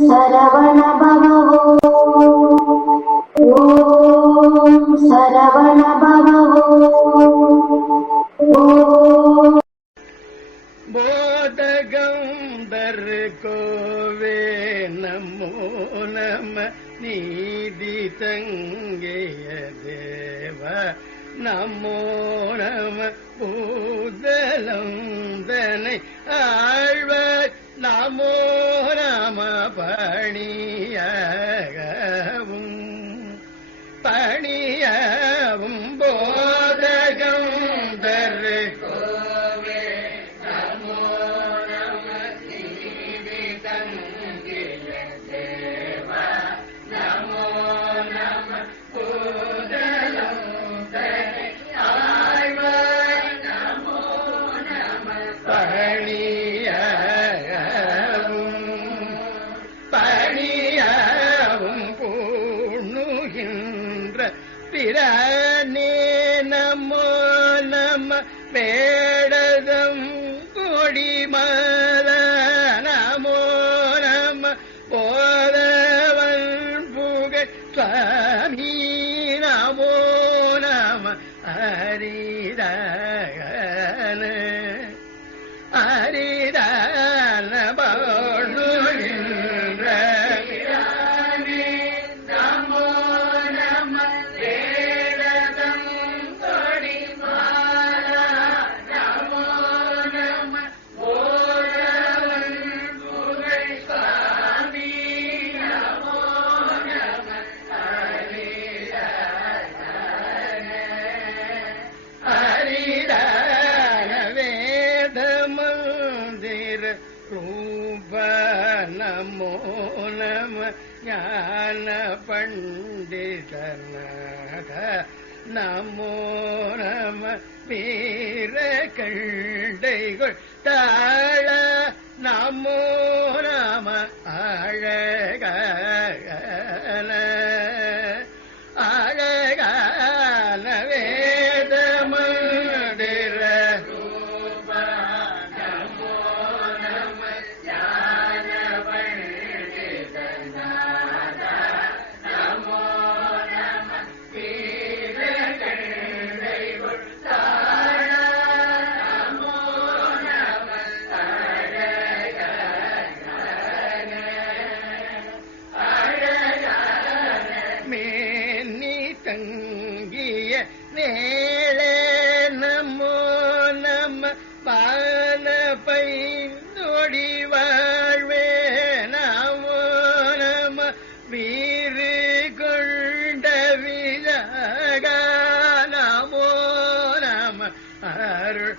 சரவண பவோ ஓம் சரவண பவோ ஓம் போதகம் தர்கோவே நமோ நம நீதி தங்கிய தேவ நமோ நம பூதலம் தனை ஆழ்வார் நமோ நம பணியகவும் மேடதம் வேடதம் கொடிமல நமோ நம போதவன் புகழ் சுவாமி நமோ நம ஹரிதன நமோ நம ஞான பண்டிதநாத நமோ நம வீர கண்டைகள் தாழ நமோ நம அழக தங்கிய நமோ நம பானபை பைந்தொடி வாழ்வே நமோ நம வீறு கொண்ட விலக நமோ நம அருள்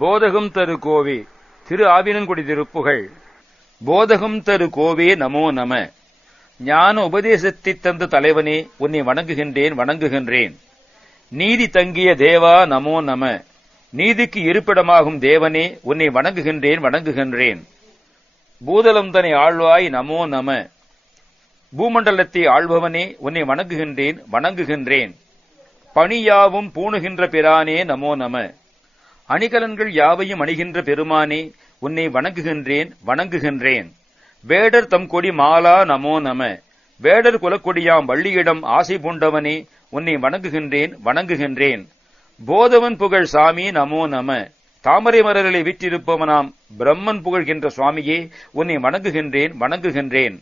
போதகம் தரு கோவே. திரு ஆவினன்குடி திருப்புகழ் போதகம் தரு கோவே நமோ நம. ஞான உபதேசத்தை தந்த தலைவனே உன்னை வணங்குகின்றேன் வணங்குகின்றேன். நீதி தங்கிய தேவா நமோ நம. நீதிக்கு இருப்பிடமாகும் தேவனே உன்னை வணங்குகின்றேன் வணங்குகின்றேன். பூதலம் தனை ஆழ்வாய் நமோ நம. பூமண்டலத்தை ஆள்பவனே உன்னை வணங்குகின்றேன் வணங்குகின்றேன். பணியாவும் பூணுகின்ற பிரானே நமோ நம. அணிகலன்கள் யாவையும் அணிகின்ற பெருமானே உன்னை வணங்குகின்றேன் வணங்குகின்றேன். வேடர் தம் கொடி மாலா நமோ நம. வேடர் குலக்கொடியாம் வள்ளியிடம் ஆசை பூண்டவனே உன்னை வணங்குகின்றேன் வணங்குகின்றேன். போதவன் புகழ் சாமி நமோ நம. தாமரை மலர்களை விற்றிருப்பவனாம் பிரம்மன் புகழ்கின்ற சுவாமியே உன்னை வணங்குகின்றேன் வணங்குகின்றேன்.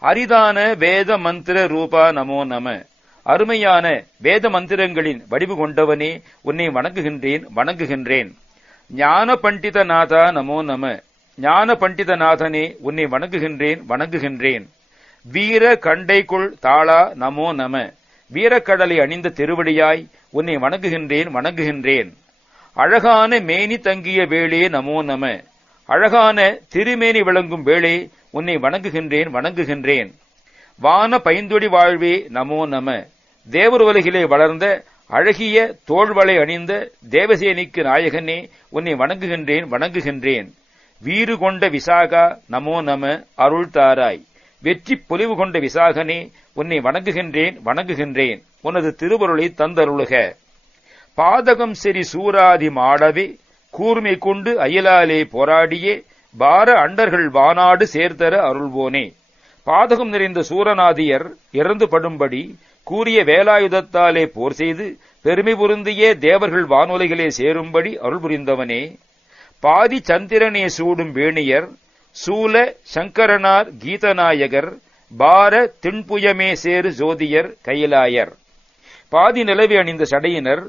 அரிதான வேத மந்திர ரூபா நமோ நம. அருமையான வேத மந்திரங்களின் வடிவு கொண்டவனே உன்னை வணங்குகின்றேன் வணங்குகின்றேன். ஞான பண்டிதநாதா நமோ நம. ஞான பண்டிதநாதனே உன்னை வணங்குகின்றேன் வணங்குகின்றேன். வீர கண்டைக்குள் தாளா நமோ நம. வீரக்கடலை அணிந்த திருவடியாய் உன்னை வணங்குகின்றேன் வணங்குகின்றேன். அழகான மேனி தங்கிய வேளே நமோ நம. அழகான திருமேனி விளங்கும் வேளே உன்னை வணங்குகின்றேன் வணங்குகின்றேன். வான பைந்தொடி வாழ்வே நமோ நம. தேவர் உலகிலே வளர்ந்த அழகிய தோள்வளை அணிந்த தேவசேனிக்கு நாயகனே உன்னை வணங்குகின்றேன் வணங்குகின்றேன். வீறு கொண்ட விசாகா நமோ நம அருள் தாராய். வெற்றி பொலிவு கொண்ட விசாகனே உன்னை வணங்குகின்றேன் வணங்குகின்றேன். உனது திருவருளை தந்தருளுக. பாதகம் செறி சூராதி மாடவே கூர்மை கொண்டு அயலாலே போராடியே பார அண்டர்கள் வானாடு சேர்த்தர அருள்வோனே. பாதகம் நிறைந்த சூரநாதியர் இறந்து படும்படி கூறிய வேலாயுதத்தாலே போர் செய்து பெருமை பொருந்தியே தேவர்கள் வானொலிகளே சேரும்படி அருள் புரிந்தவனே. பாதி சந்திரனே சூடும் வேணியர் சூல சங்கரனார் கீதநாயகர் பார திண்புயமே சேரு ஜோதியர் கைலாயர் பாதி நிலவி அணிந்த சடையினர்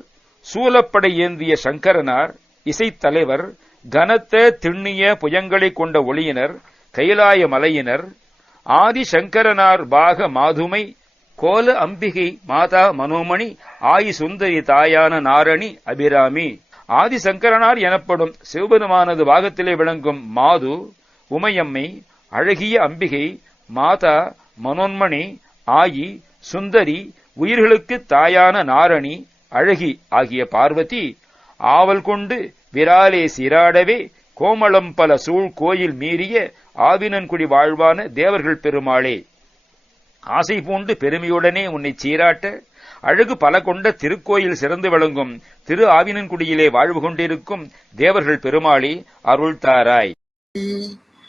சூலப்படை ஏந்திய சங்கரனார் இசைத்தலைவர் கனத்த திண்ணிய புயங்களை கொண்ட ஒளியினர் கைலாய மலையினர் ஆதி சங்கரனார் பாக மாதுமை கோல அம்பிகை மாதா மனோமணி ஆயி சுந்தரி தாயான நாரணி அபிராமி. ஆதி சங்கரனார் எனப்படும் சிவபெருமானது பாகத்திலே விளங்கும் மாது உமையம்மை அழகிய அம்பிகை மாதா மனோன்மணி ஆயி சுந்தரி உயிர்களுக்கு தாயான நாரணி அழகி ஆகிய பார்வதி ஆவல் கொண்டு விராலே சிராடவே கோமளம் பல சூழ் கோயில் மீறிய ஆவினன்குடி வாழ்வான தேவர்கள் பெருமாளே. ஆசை பூண்டு பெருமையுடனே உன்னை சீராட்ட அழகு பல கொண்ட திருக்கோயில் சிறந்து விளங்கும் திரு ஆவினன்குடியிலே வாழ்வு கொண்டிருக்கும் தேவர்கள் பெருமாளே அருள் தாராய்.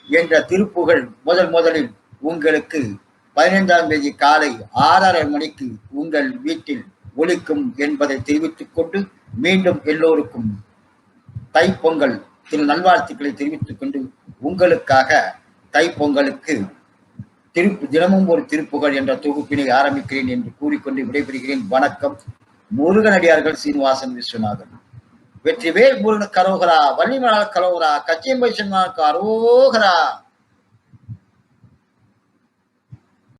என்ற திருப்புகழ் முதல் முதலில் உங்களுக்கு பதினைந்தாம் தேதி காலை ஆறரை மணிக்கு உங்கள் வீட்டில் ஒழிக்கும் என்பதை தெரிவித்துக் கொண்டு மீண்டும் எல்லோருக்கும் தைப்பொங்கல் திரு நல்வாழ்த்துக்களை தெரிவித்துக் கொண்டு உங்களுக்காக தைப்பொங்கலுக்கு திருப்பு தினமும் ஒரு திருப்புகழ் என்ற தொகுப்பினை ஆரம்பிக்கிறேன் என்று கூறிக்கொண்டு விடைபெறுகிறேன். வணக்கம். முருகனடியார்கள் சீனிவாசன் விஸ்வநாதன். வெற்றிவேல் முருகன் கரோகரா வள்ளிமலால் கரோகரா கச்சியம்பை சொன்னார் கரோகரா